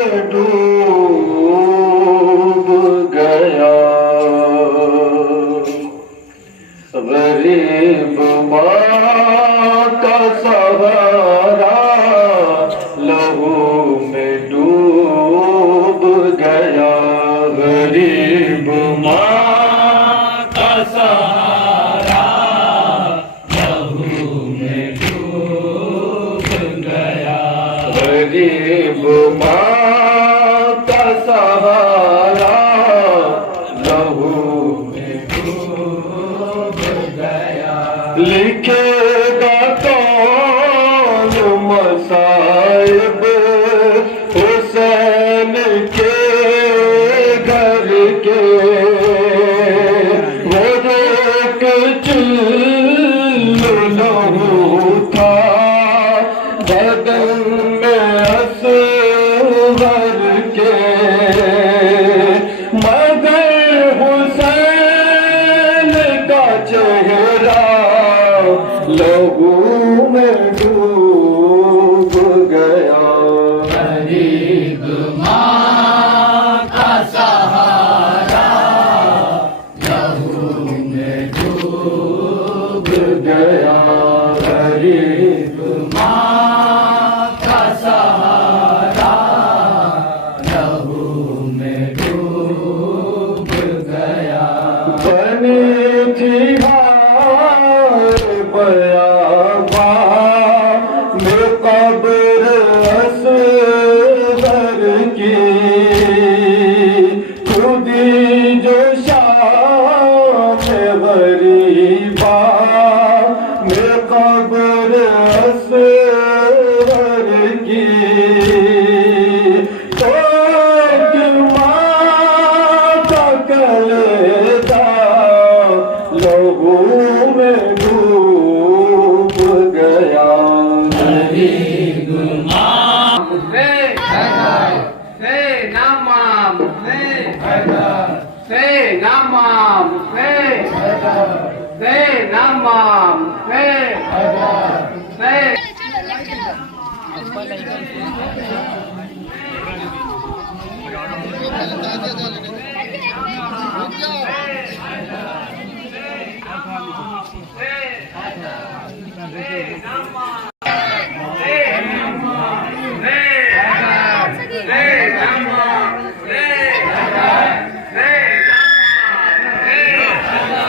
ڈوب گیا غریب ماں کا سہارا لہو میں ڈوب گیا غریب ماں کا سہارا لہو میں ڈوب گیا غریب ماں کا سہارا لہو میں ڈوب گیا لکھے گا کون مصائب حسین کے گھر کے وہ ایک چلو لہو تھا بدن میں اصغر کے مگر حسین کا چہرہ لہو میں ڈوب گیا غریب ماں کا سہارا لہو میں ڈوب گیا غریب ماں کا سہارا لہو میں ڈوب گیا بنی تھی بیاباں میں قبر اصغر کی خودی جو شام غریباں میں قبر اصغر کی تو ایک ماں کا کلیدہ لہو میں ڈوب گیا غریب ماں سے نامام سے نامام سے نامام سے